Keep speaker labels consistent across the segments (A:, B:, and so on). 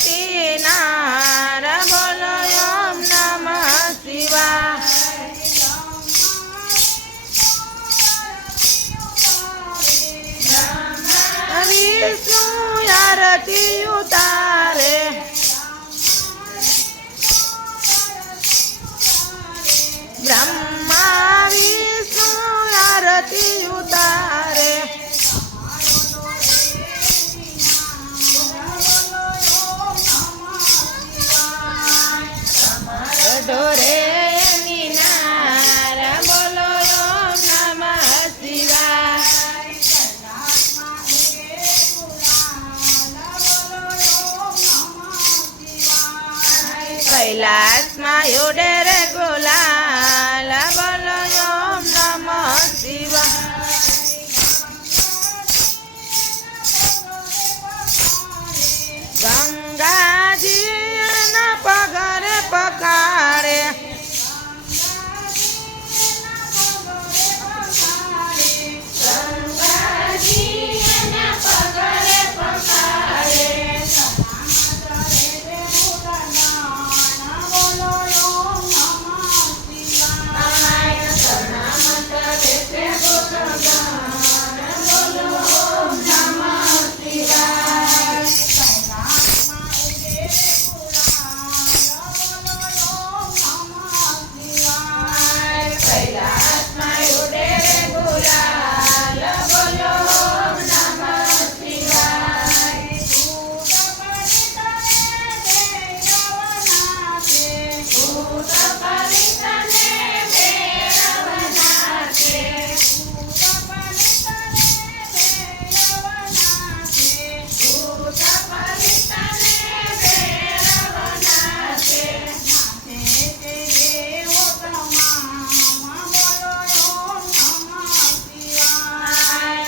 A: પાર્વતી નાર બોલો ઓમ નમઃ શિવાય વિષ્ણુ આરતી ઉતારે બ્રહ્મા વિષ્ણુ આરતી કૈલાસમાં ઉડે રે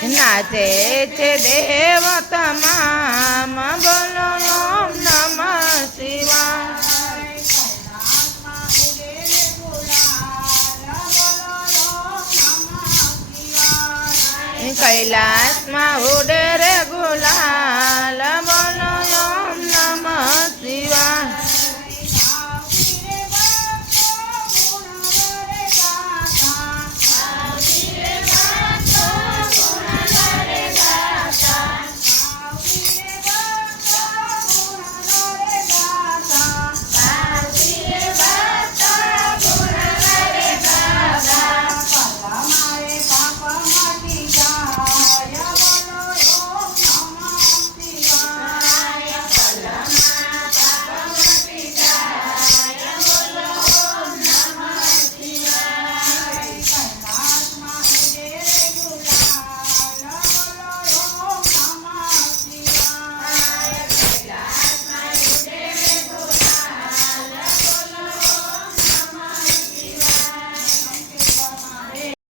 A: નાચે છે દેવ તમામ બોલો ઓમ નમ શિવાય. કૈલાસમાં ઉડે રે ગુલાલ